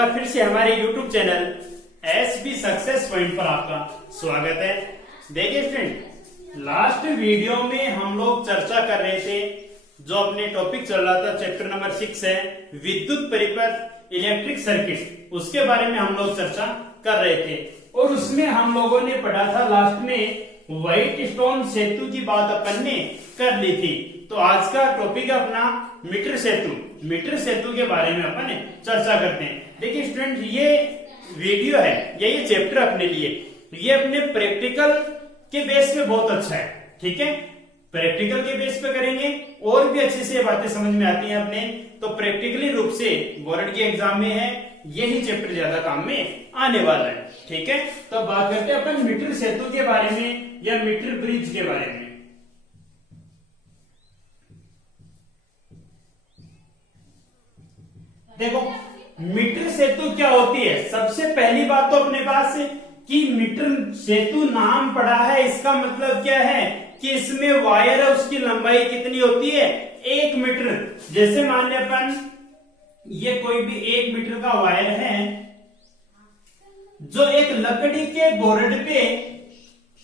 बार फिर से हमारे YouTube channel SB success point पर आपका स्वागत है। देखिए फ्रेंड, लास्ट वीडियो में हम लोग चर्चा कर रहे थे, जो अपने टॉपिक चल रहा था चैप्टर नंबर 6 है विद्युत परिपथ इलेक्ट्रिक सर्किट, उसके बारे में हम लोग चर्चा कर रहे थे। और उसमें हम लोगों ने पढ़ा था लास्ट में व्हाइट स्टोन सेतु की बात अपन ने कर ली थी। तो आज का टॉपिक अपना मीटर सेतु के बारे में अपन चर्चा करते हैं। देखिए स्टूडेंट, ये वीडियो है या ये चैप्टर अपने लिए ये अपने प्रैक्टिकल के बेस पे बहुत अच्छा है। ठीक है, प्रैक्टिकल के बेस पे करेंगे और भी अच्छे से बातें समझ में आती हैं अपने। तो प्रैक्टिकली रूप से बोर्ड के एग्जाम में है, यही चैप्टर ज्यादा काम में आने वाला है। ठीक है, तो बात करते हैं अपन मीटर सेतु के बारे में या मीटर ब्रिज के बारे में। देखो, मीटर सेतु क्या होती है। सबसे पहली बात तो अपने पास कि मीटर सेतु नाम पड़ा है, इसका मतलब क्या है कि इसमें वायर है, उसकी लंबाई कितनी होती है 1 मीटर। जैसे मान लिया अपन ये कोई भी 1 मीटर का वायर है जो एक लकड़ी के बोर्ड पे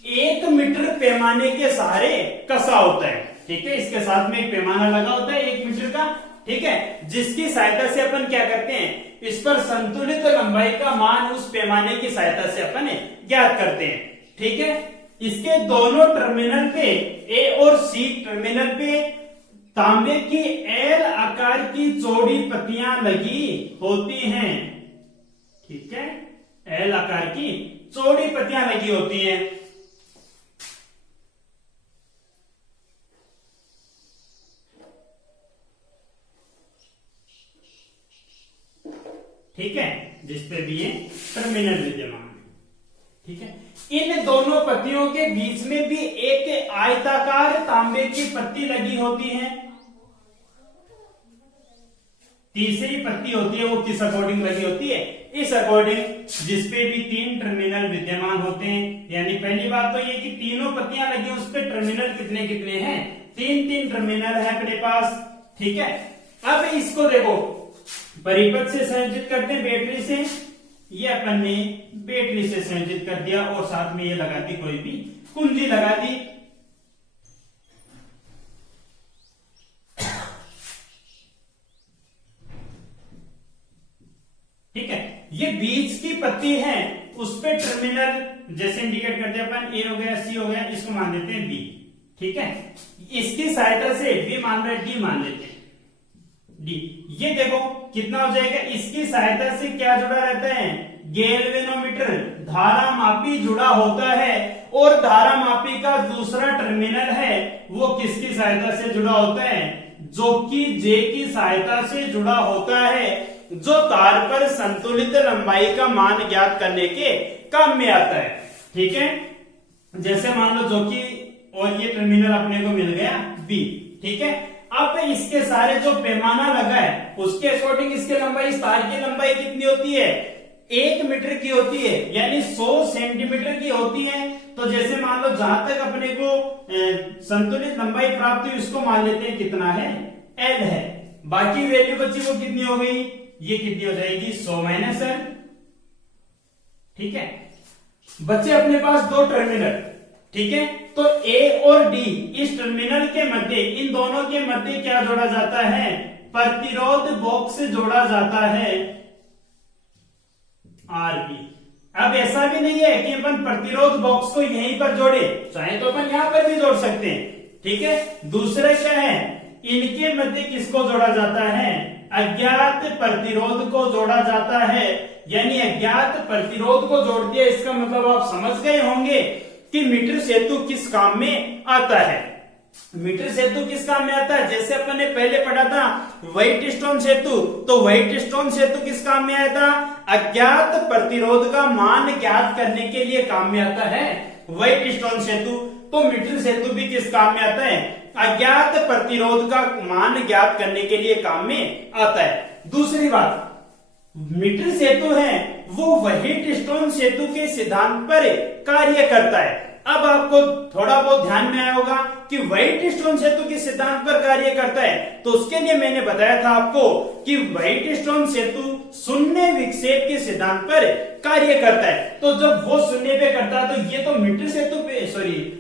1 मीटर पैमाने के सहारे कसा होता है। ठीक है, इसके साथ में एक पैमाना लगा होता है 1 मीटर का। ठीक है, जिसकी सहायता से अपन क्या करते हैं, इस पर संतुलित लंबाई का मान उस पैमाने की सहायता से अपन ज्ञात करते हैं। ठीक है, इसके दोनों टर्मिनल पे ए और सी टर्मिनल पे तांबे की एल आकार की चौड़ी पत्तियां लगी होती हैं। ठीक है, एल आकार की चौड़ी पत्तियां लगी होती हैं। ठीक है, जिसपे भी ये टर्मिनल विद्यमान है। ठीक है, इन दोनों पत्तियों के बीच में भी एक आयताकार तांबे की पत्ती लगी होती है। तीसरी पत्ती होती है वो किस अकॉर्डिंग लगी होती है, इस अकॉर्डिंग जिसपे भी 3 टर्मिनल विद्यमान होते हैं। यानी पहली बात तो ये कि तीनों पत्तियां लगी, उस पे टर्मिनल कितने कितने हैं, 3 टर्मिनल है अपने पास। ठीक है, अब इसको देखो परिपथ से संयोजित करते हैं बैटरी से। ये अपन ने बैटरी से संयोजित कर दिया और साथ में ये लगा दी, कोई भी कुंजी लगा दी। ठीक है, ये बीच की पत्ती है, उस पे टर्मिनल जैसे इंडिकेट करते हैं अपन, ए हो गया, सी हो गया, इसको मान देते हैं बी। ठीक है, इसकी सहायता से बी मान रहे, डी मान लेते हैं, डी। ये देखो कितना हो जाएगा, इसकी सहायता से क्या जुड़ा रहता है, गैल्वेनोमीटर धारा मापी जुड़ा होता है। और धारा मापी का दूसरा टर्मिनल है वो किसकी सहायता से जुड़ा होता है, जो कि जे की सहायता से जुड़ा होता है, जो तार पर संतुलित लंबाई का मान ज्ञात करने के काम में आता है। ठीक है, जैसे मान लो जो कि और ये टर्मिनल अपने को मिल गया बी। ठीक है, अब इसके सारे जो पैमाना लगा है उसके अकॉर्डिंग इसके लंबाई, इस तार की लंबाई कितनी होती है, 1 मीटर की होती है, यानी 100 सेंटीमीटर की होती है। तो जैसे मान लो जहां तक अपने को संतुलित लंबाई प्राप्त हुई उसको मान लेते हैं कितना है, एल है। बाकी वैल्यू बची वो कितनी हो गई, ये कितनी हो जाएगी 100 माइनस एल। ठीक है, बचे अपने पास 2 टर्मिनल। ठीक है, तो ए और डी इस टर्मिनल के मध्य, इन दोनों के मध्य क्या जोड़ा जाता है, प्रतिरोध बॉक्स जोड़ा जाता है आरबी। अब ऐसा भी नहीं है कि अपन प्रतिरोध बॉक्स को यहीं पर जोड़े, चाहे तो अपन यहां पर भी जोड़ सकते हैं। ठीक है, दूसरा क्या है, इनके मध्य किसको जोड़ा जाता है, अज्ञात प्रतिरोध को जोड़ा जाता है। यानी अज्ञात प्रतिरोध को जोड़ दिया, इसका मतलब आप समझ गए होंगे कि मीटर सेतु किस काम में आता है। मीटर सेतु किस काम में आता है, जैसे अपन ने पहले पढ़ा था व्हाइट स्टोन सेतु, तो व्हाइट स्टोन सेतु किस काम में आया था, अज्ञात प्रतिरोध का मान ज्ञात करने के लिए काम में आता है व्हाइट स्टोन सेतु। तो मीटर सेतु भी किस काम में आता है, अज्ञात प्रतिरोध का मान ज्ञात करने के लिए काम में आता है। दूसरी बात, मीटर सेतु है वो व्हाइट स्टोन सेतु के सिद्धांत पर कार्य करता है। अब आपको थोड़ा बहुत ध्यान में आया होगा कि व्हाइट स्टोन सेतु किस सिद्धांत पर कार्य करता है। तो उसके लिए मैंने बताया था आपको कि व्हाइट स्टोन सेतु शून्य विक्षेप के सिद्धांत पर कार्य करता है। तो जब वो शून्य पे करता है तो ये तो मीटर सेतु पे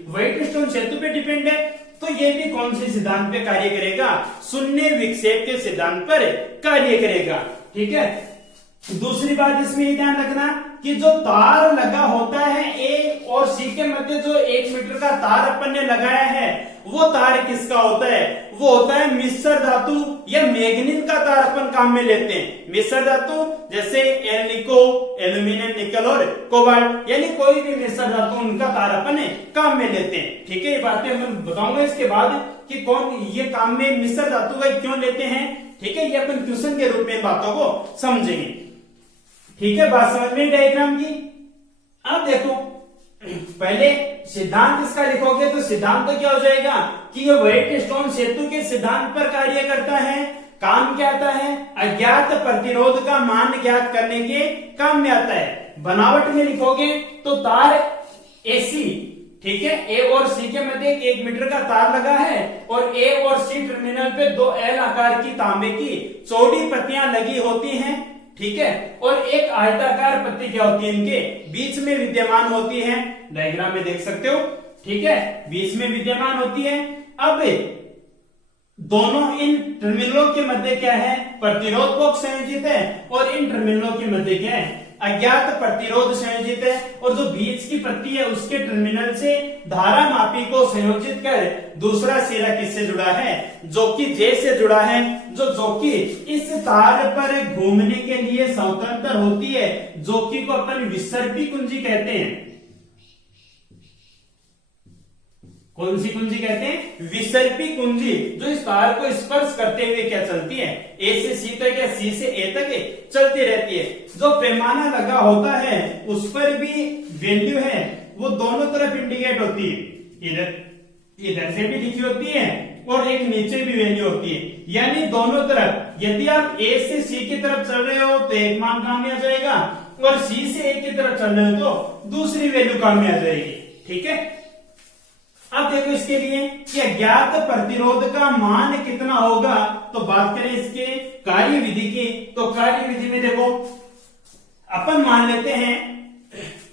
व्हाइट स्टोन सेतु पे डिपेंड है, तो ये भी कौन से सिद्धांत पे कार्य करेगा, शून्य विक्षेप के सिद्धांत पर कार्य करेगा। ठीक है, दूसरी बात इसमें ध्यान रखना कि जो तार लगा होता है ए और सी के मध्य, जो 1 मीटर का तार अपन ने लगाया है, वो तार किसका होता है, वो होता है मिश्र धातु या मैग्नीज का तार अपन काम में लेते हैं। मिश्र धातु जैसे एल्निको, एल्यूमिनियम, निकल और कोबाल्ट, यानी कोई भी मिश्र धातु उनका तार अपन काम में लेते हैं। ठीक है, ये बातें मैं बताऊंगा इसके बाद कि कौन ये काम में मिश्र धातु का क्यों लेते हैं। ठीक है, ये अपन ट्यूशन के रूप में बातों को समझेंगे। ठीक है, बात समझ में डायग्राम की। अब देखो, पहले सिद्धांत इसका लिखोगे तो सिद्धांत तो क्या हो जाएगा कि ये व्हाइट स्टोन सेतु के सिद्धांत पर कार्य करता है। काम क्या आता है, अज्ञात प्रतिरोध का मान ज्ञात करने के काम में आता है। बनावट में लिखोगे तो तार एसी, ठीक है, ए और सी के मध्य 1 मीटर का तार लगा है और ए और सी टर्मिनल पे 2 एल आकार की तांबे की चौड़ी पत्तियां लगी होती हैं। ठीक है, और एक आयताकार पत्ती क्या होती है, इनके बीच में विद्यमान होती है। डायग्राम में देख सकते हो। ठीक है, बीच में विद्यमान होती है। अब दोनों इन टर्मिनलों के मध्य क्या है, प्रतिरोध बॉक्स संयोजित है और इन टर्मिनलों के मध्य क्या है, अज्ञात प्रतिरोध संयोजित है। और जो बीच की पत्ती है उसके टर्मिनल से धारा मापी को संयोजित कर दूसरा सिरा किससे जुड़ा है, जो कि जे से जुड़ा है, जो कि इस तार पर घूमने के लिए स्वतंत्र होती है, जो कि को अपन विसर्पी कुंजी कहते हैं। कौन सी कुंजी कहते हैं, विसर्पी कुंजी, जो इस तार को स्पर्श करते हुए क्या चलती है, ए से सी तक या सी से ए तक चलती रहती है। जो पैमाना लगा होता है उस पर भी वैल्यू है, वो दोनों तरफ इंडिकेट होती है। इधर से भी लिखी होती है और एक नीचे भी वैल्यू होती है, यानी दोनों तरफ। यदि आप ए से सी की तरफ चल रहे हो तो एक मान काम में आ जाएगा और सी से ए की तरफ चल रहे हो तो दूसरी वैल्यू काम में आ जाएगी। ठीक है, अब देखो इसके लिए कि अज्ञात प्रतिरोध का मान कितना होगा। तो बात करें इसके कार्य विधि की, तो कार्य विधि में देखो अपन मान लेते हैं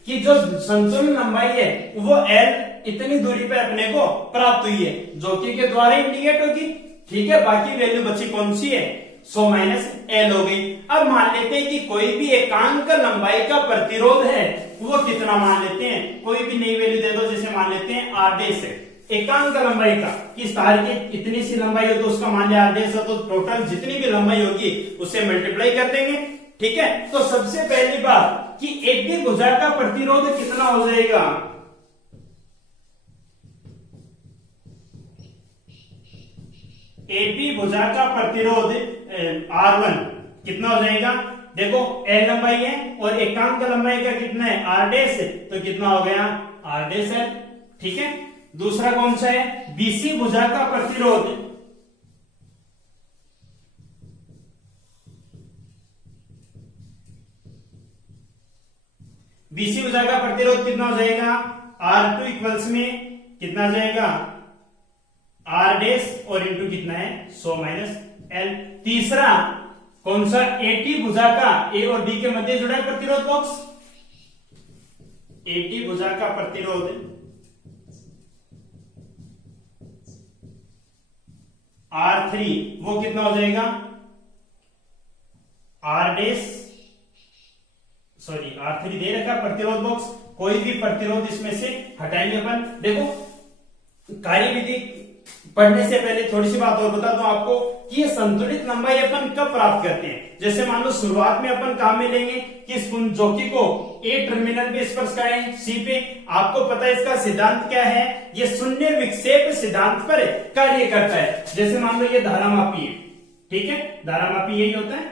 कि जो संतुलन लंबाई है वो एल इतनी दूरी पे अपने को प्राप्त हुई है, जो कि के द्वारा इंडिकेट होगी। ठीक है, बाकी वैल्यू बची कौन सी है, 100 माइनस एल हो गई। अब मान लेते हैं कि कोई भी एकांक लंबाई का प्रतिरोध है, वो कितना मान लेते हैं, कोई भी नई वैल्यू दे दो, जैसे मान लेते हैं आर डैश है एकांक लंबाई का, कि तार की इतनी सी लंबाई हो तो उसका मान लिया आर डैश है, तो टोटल जितनी भी लंबाई होगी उसे मल्टीप्लाई कर देंगे। ठीक है, तो सबसे पहली बात कि एक भी भुजा का प्रतिरोध कितना हो जाएगा, एपी भुजा का प्रतिरोध R1 कितना हो जाएगा, देखो L लंबाई है और एकांक लंबाई का कितना है R डैश, तो कितना हो गया R डैश है। ठीक है, दूसरा कौन सा है, BC भुजा का प्रतिरोध, BC भुजा का प्रतिरोध कितना हो जाएगा, R2 इक्वल्स में कितना हो जाएगा R डैश और इंटू कितना है 100 माइनस L। तीसरा कौन सा, AT भुजा का A और B के मध्य जुड़ा है प्रतिरोध बॉक्स, AT भुजा का प्रतिरोध R3, वो कितना हो जाएगा R डैश, सॉरी R3 दे रखा प्रतिरोध बॉक्स, कोई भी प्रतिरोध इसमें से हटाएंगे अपन। देखो कार्य विधि पढ़ने से पहले थोड़ी सी बात और बता दूं आपको कि ये संतुलित लंबाई अपन कब प्राप्त करते हैं। जैसे मान लो शुरुआत में अपन काम में लेंगे कि इस जोकी को ए टर्मिनल पे स्पर्श करें सी पे, आपको पता है इसका सिद्धांत क्या है, ये शून्य विक्षेप सिद्धांत पर कार्य करता है। जैसे मान लो ये धारामापी है, ठीक है, धारामापी यही होता है।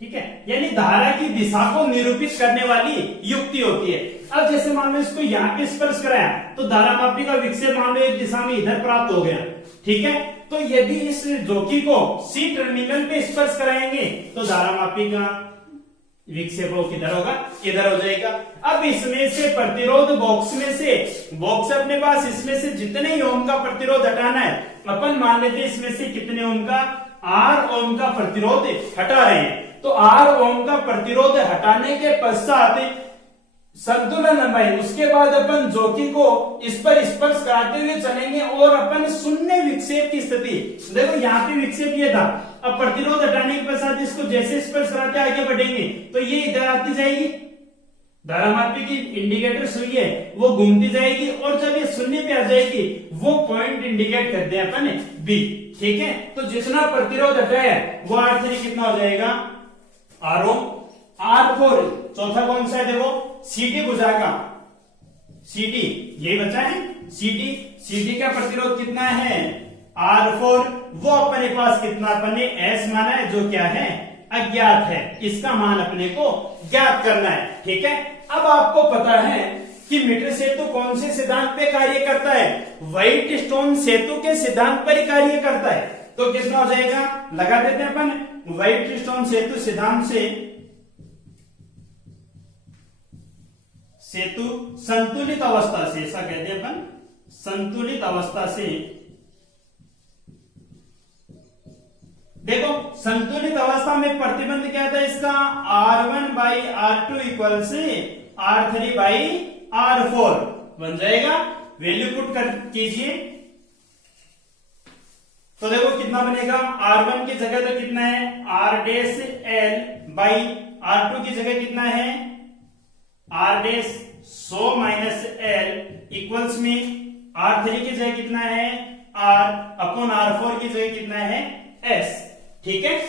ठीक है, यानी धारा की दिशा को निरूपित करने वाली युक्ति होती है। अब जैसे मान लो इसको यहाँ पे स्पर्श कराया तो धारामापी का विक्षेप मान लो एक दिशा में इधर प्राप्त हो गया। ठीक है, तो यदि इस जोकी को सी टर्मिनल पे स्पर्श कराएंगे तो धारामापी का विक्षेप किधर होगा, इधर हो जाएगा। अब इसमें से प्रतिरोध बॉक्स में से, बॉक्स अपने पास इसमें से जितने ही ओम का प्रतिरोध हटाना है, अपन मान लेते हैं इसमें से कितने ओम का, आर ओम का प्रतिरोध हटा रहे हैं। तो आर ओम का प्रतिरोध हटाने के पश्चात संतुलन लंबाई, उसके बाद अपन जोकी को इस पर स्पर्श कराते हुए चलेंगे और अपन शून्य विक्षेप की स्थिति, देखो यहाँ पे विक्षेप ये था, अब प्रतिरोध हटाने के पश्चात इसको जैसे स्पर्श कराते आगे बढ़ेंगे तो ये इधर आती जाएगी, धारामापी की इंडिकेटर सुई है वो घूमती जाएगी और जब ये शून्य पे आ जाएगी वो पॉइंट इंडिकेट करते हैं अपन बी। ठीक है, तो जितना प्रतिरोध हटाया वो R3 कितना हो जाएगा, आर ओम। R4 चौथा कौन सा है, देखो सीटी बुझाएगा, सीटी यही बचा है, सीटी का प्रतिरोध कितना है, R4, वो अपने पास कितना, अपने S माना है जो क्या है, अज्ञात है, इसका मान अपने को ज्ञात करना है। ठीक है, अब आपको पता है कि मीटर सेतु कौन से सिद्धांत पे कार्य करता है, व्हाइट स्टोन सेतु के सिद्धांत पर ही कार्य करता है। तो कितना हो जाएगा, लगा देते हैं अपन, व्हाइट स्टोन सेतु सिद्धांत से सेतु संतुलित अवस्था से, ऐसा कहते हैं अपन, संतुलित अवस्था से, देखो संतुलित अवस्था में प्रतिबंध क्या था इसका, R1 बाई R2 इक्वल से R3 बाई R4 बन जाएगा। वैल्यू पुट कर कीजिए तो देखो कितना बनेगा, R1 की जगह तो कितना है, R dash L by R2 की जगह कितना है, R dash 100 minus L equals में R3 की जगह कितना है, R अपॉन R4 की जगह कितना है, S। ठीक है,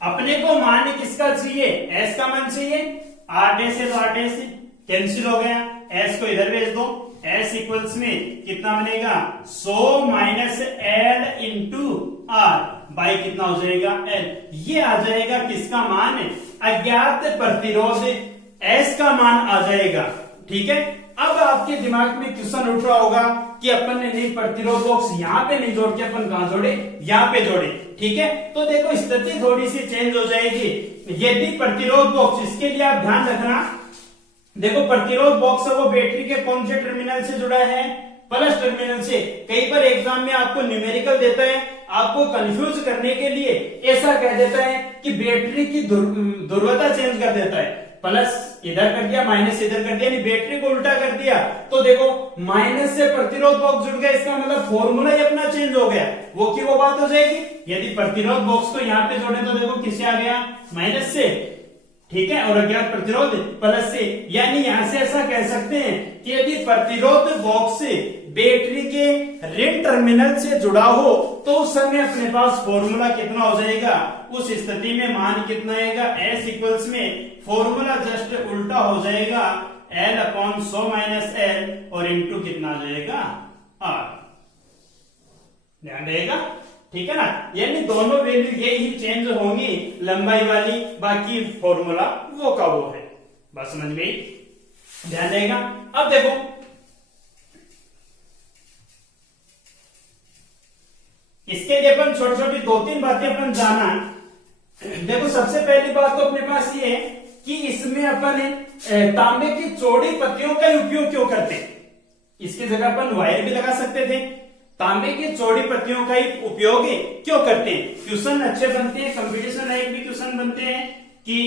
अपने को मान किसका चाहिए, S का मान चाहिए, R डैश है तो R डैश कैंसिल हो गया, S को इधर भेज दो, S इक्वल्स में कितना बनेगा, 100 minus L into R by कितना हो जाएगा, L। ये आ जाएगा किसका मान, अज्ञात प्रतिरोध S का मान आ जाएगा। ठीक है, अब आपके दिमाग में क्वेश्चन उठ रहा होगा कि अपन ने नहीं प्रतिरोध बॉक्स यहाँ पे नहीं जोड़ के अपन कहां जोड़े, यहाँ पे जोड़े। ठीक है, तो देखो स्थिति थोड़ी सी चेंज हो जाएगी। यदि प्रतिरोध बॉक्स, इसके लिए आप ध्यान रखना, देखो प्रतिरोध बॉक्स है वो बैटरी के कौन से टर्मिनल से जुड़ा है, प्लस टर्मिनल से। कई बार एग्जाम में आपको न्यूमेरिकल देता है, आपको कंफ्यूज करने के लिए ऐसा कह देता है कि बैटरी की ध्रुवता चेंज कर देता है, प्लस इधर कर दिया माइनस इधर कर दिया, नहीं बैटरी को उल्टा कर दिया। तो देखो माइनस से प्रतिरोध बॉक्स जुड़ गया, इसका मतलब फॉर्मूला ही अपना चेंज हो गया, वो की वो बात हो जाएगी। यदि प्रतिरोध बॉक्स को यहाँ पे जोड़े तो देखो किससे आ गया, माइनस से। ठीक है, और अज्ञात प्रतिरोध प्लस से, यानी यहां से ऐसा कह सकते हैं कि यदि प्रतिरोध बॉक्स से बैटरी के ऋण टर्मिनल से जुड़ा हो तो उस समय अपने पास फॉर्मूला कितना हो जाएगा, उस स्थिति में मान कितना आएगा, S इक्वल्स में फॉर्मूला जस्ट उल्टा हो जाएगा, L अपॉन 100 माइनस L और इंटू कितना आ जाएगा, R। ध्यान रहेगा, ठीक है ना, यानी दोनों वैल्यू ये ही चेंज होंगी लंबाई वाली, बाकी फॉर्मूला वो का वो है। बस समझ गई, ध्यान रहेगा। अब देखो इसके लिए अपन छोटी छोटी 2-3 बातें अपन जाना। देखो सबसे पहली बात तो अपने पास ये है कि इसमें अपन तांबे की चौड़ी पत्तियों का उपयोग क्यों करते हैं। इसकी जगह अपन वायर भी लगा सकते थे, तांबे की चौड़ी पत्तियों का ही उपयोग क्यों करते हैं। क्वेश्चन अच्छे बनते हैं, कंपटीशन लायक भी क्वेश्चन बनते हैं कि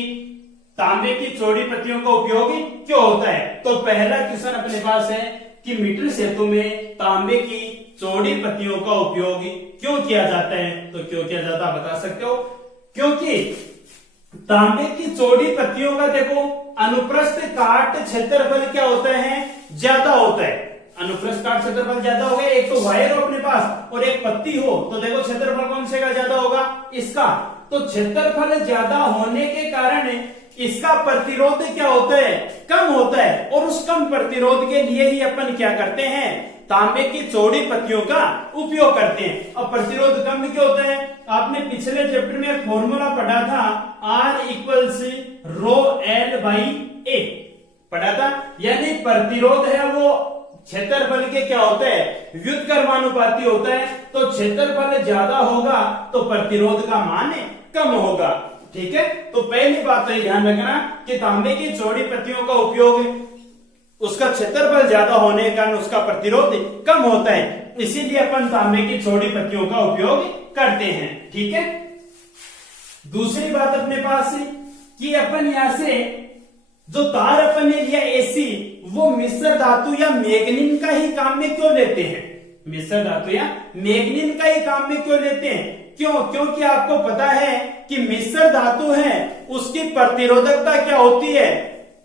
तांबे की चौड़ी पत्तियों का उपयोग क्यों होता है। तो पहला क्वेश्चन अपने पास है कि मीटर सेतु में तांबे की चौड़ी पत्तियों का उपयोग क्यों किया जाता है। तो क्यों किया जाता है बता सकते हो, क्योंकि तांबे की चौड़ी पत्तियों का देखो अनुप्रस्थ काट क्षेत्रफल क्या होता है, ज्यादा होता है। अनुप्रस्थ काट क्षेत्रफल ज्यादा हो गया, एक तो वायर हो अपने पास और एक पत्ती हो, तो देखो क्षेत्रफल कौन से का ज्यादा होगा, इसका। तो क्षेत्रफल ज्यादा होने के कारण इसका प्रतिरोध क्या होता है, कम होता है, और उस कम प्रतिरोध के लिए ही अपन क्या करते हैं, तांबे की चौड़ी पत्तियों का उपयोग करते हैं। और प्रतिरोध कम क्यों होता है, आपने पिछले चैप्टर में एक फॉर्मूला पढ़ा था, R equals rho L by A पढ़ा था, यानी प्रतिरोध है वो क्षेत्रफल के क्या होता है, व्युत्क्रमानुपाती होता है। तो क्षेत्रफल ज्यादा होगा तो प्रतिरोध का मान कम होगा। ठीक है, तो पहली बात तो ध्यान रखना कि तांबे की चौड़ी पत्तियों का उपयोग उसका क्षेत्रफल ज्यादा होने के कारण उसका प्रतिरोध कम होता है, इसीलिए अपन तांबे की चौड़ी पत्तियों का उपयोग करते हैं। ठीक है, दूसरी बात अपने पास है कि अपन यहां से जो तार अपन ने लिया एसी, वो मिश्र धातु या मैग्नीन का ही काम में क्यों लेते हैं, मिश्र धातु या मैग्नीन का ही काम में क्यों लेते हैं? क्यों? क्योंकि आपको पता है कि मिश्र धातु है उसकी प्रतिरोधकता क्या होती है,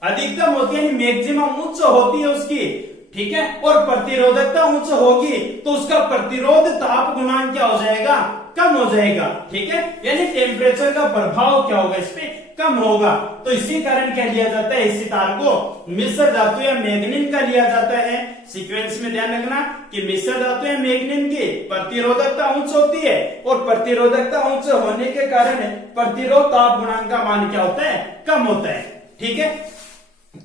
अधिकतम होती है, मैक्सिमम उच्च होती है उसकी। ठीक है, और प्रतिरोधकता उच्च होगी तो उसका प्रतिरोध ताप गुणांक क्या हो जाएगा, कम हो जाएगा। ठीक है, यानी टेम्परेचर का प्रभाव क्या होगा इस पे, कम होगा। तो इसी कारण क्या लिया जाता है, इसी तार को मिश्र धातु या मैग्नीन का लिया जाता है। सीक्वेंस में ध्यान रखना कि मिश्र धातु या मैग्नीन की प्रतिरोधकता उच्च होती है और प्रतिरोधकता उच्च होने के कारण प्रतिरोध ताप गुणांक का मान क्या होता है, कम होता है। ठीक है,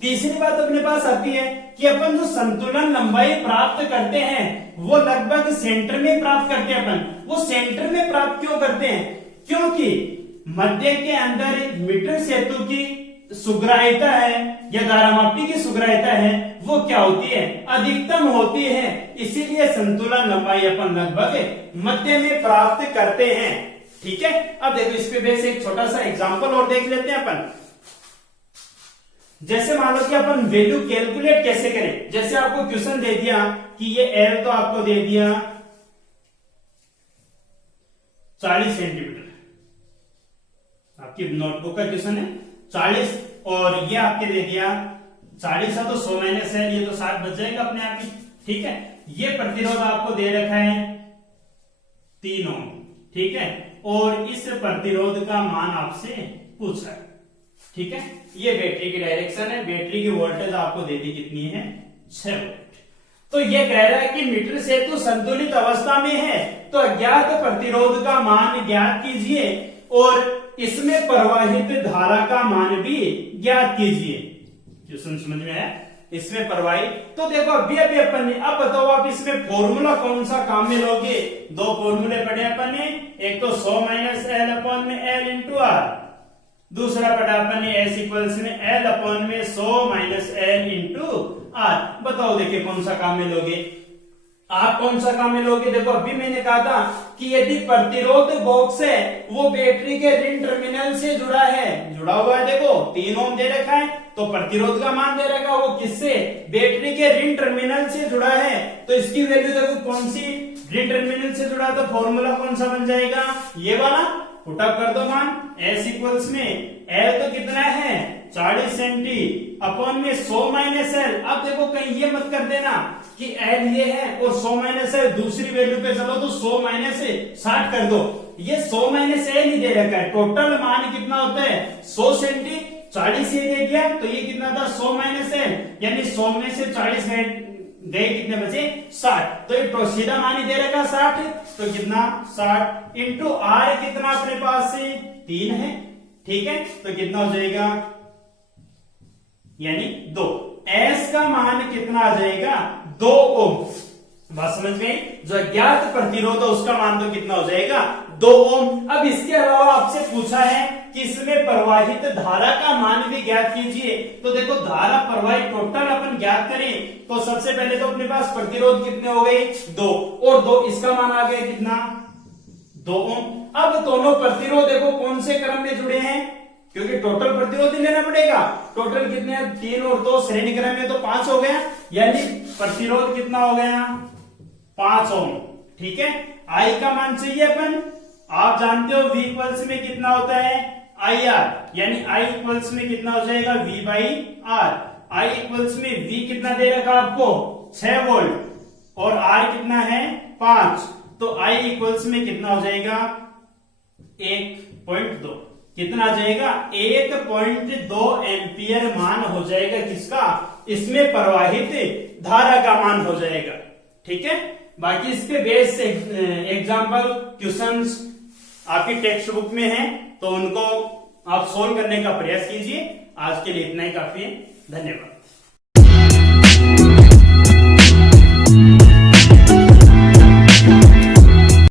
तीसरी बात अपने पास आती है कि अपन जो संतुलन लंबाई प्राप्त करते हैं वो लगभग सेंटर में प्राप्त करते हैं। अपन वो सेंटर में प्राप्त क्यों करते हैं, क्योंकि मध्य के अंदर मीटर सेतु की सुग्राह्यता है या धारामापी की सुग्राह्यता है वो क्या होती है, अधिकतम होती है, इसीलिए संतुलन लंबाई अपन लगभग मध्य में प्राप्त करते हैं। ठीक है, अब देखो इस पे बेस एक छोटा सा एग्जांपल और देख लेते हैं अपन। जैसे मान लो कि अपन वैल्यू कैलकुलेट कैसे करें, जैसे आपको क्वेश्चन दे दिया कि ये एल तो आपको दे दिया 40 सेंटीमीटर, आपकी नोटबुक का क्वेश्चन है 40, और ये आपके दे दिया 40 है तो 100 माइनस है, ये तो 60 बच जाएगा अपने आप ही। ठीक है, ये प्रतिरोध आपको दे रखा है 3 ओम। ठीक है, और इस प्रतिरोध का मान आपसे पूछा है। ठीक है, ये बैटरी की डायरेक्शन है, बैटरी की वोल्टेज आपको दे दी कितनी है, 6 वोल्ट। तो ये कह रहा है कि मीटर सेतु संतुलित अवस्था में है तो अज्ञात प्रतिरोध का मान ज्ञात कीजिए और इसमें प्रवाहित धारा का मान भी ज्ञात कीजिए। क्वेश्चन समझ में आया, इसमें प्रवाहित। तो देखो अभी अपन ने, अब बताओ आप इसमें फॉर्मूला कौन सा काम में लोगे, दो फॉर्मूले पढ़े अपन ने, एक तो 100 माइनस एल अपॉन में एल इंटू आर, दूसरा पढ़ा अपन ने एस इक्वल्स में एल अपॉन में 100 माइनस एल इंटू आर। बताओ देखिए कौन सा काम में लोगे, आप कौन सा काम में लोगे। देखो अभी मैंने कहा था कि यदि प्रतिरोध बॉक्स है वो बैटरी के ऋण टर्मिनल से जुड़ा है, जुड़ा हुआ है, देखो 3 ओम दे रखा है तो प्रतिरोध का मान दे रखा है वो किससे, बैटरी के ऋण टर्मिनल से जुड़ा है। तो इसकी वैल्यू देखो कौन सी, ऋण टर्मिनल से जुड़ा, तो फॉर्मूला कौन सा बन जाएगा, ये वाला, पुटअप कर दो मान, एस इक्वल्स में एल तो कितना है 40 सेंटी अपॉन में 100 माइनस एल। अब देखो कहीं ये मत कर देना कि एल ये है और 100 माइनस एल दूसरी वैल्यू पे चलो तो 100 माइनस 60 कर दो, ये 100 माइनस एल ही दे रखा है। टोटल मान कितना होता है 100 सेंटी, 40 ये दे दिया तो ये कितना था 100 माइनस एल, यानी 100 में से 40 गए कितने बचे 60, तो ये तो सीधा मान ही दे रखा 60, तो कितना 60 इंटू आर कितना अपने पास से 3 है। ठीक है, तो कितना हो जाएगा, यानी 2। एस का मान कितना आ जाएगा 2 ओम। बात समझ गई, जो अज्ञात प्रतिरोध है उसका मान तो कितना हो जाएगा 2 ओम। अब इसके अलावा आपसे पूछा है कि इसमें प्रवाहित धारा का मान भी ज्ञात कीजिए। तो देखो धारा प्रवाहित टोटल अपन ज्ञात करें तो सबसे पहले तो अपने पास प्रतिरोध कितने हो गए 2 और 2, इसका मान आ गया कितना 2 ओम। अब दोनों प्रतिरोध देखो कौन से क्रम में जुड़े हैं, क्योंकि टोटल प्रतिरोध ही लेना पड़ेगा। टोटल कितने हैं 3 और 2 श्रेणी क्रम में तो 5 हो गया, यानी प्रतिरोध कितना हो गया 5 ओम। ठीक है, आई का मान चाहिए अपन, आप जानते हो V इक्वल्स में कितना होता है आई आर, यानी I इक्वल्स में कितना हो जाएगा V by R. I equals में V कितना दे रखा आपको 6 वोल्ट और R कितना है 5, तो I इक्वल्स में कितना हो जाएगा 1.2, कितना आ जाएगा 1.2 एम्पियर मान हो जाएगा किसका, इसमें प्रवाहित धारा का मान हो जाएगा। ठीक है, बाकी इसके बेस एग्जांपल क्वेश्चंस आपकी टेक्स्ट बुक में हैं तो उनको आप सोल्व करने का प्रयास कीजिए। आज के लिए इतना ही काफी है, धन्यवाद।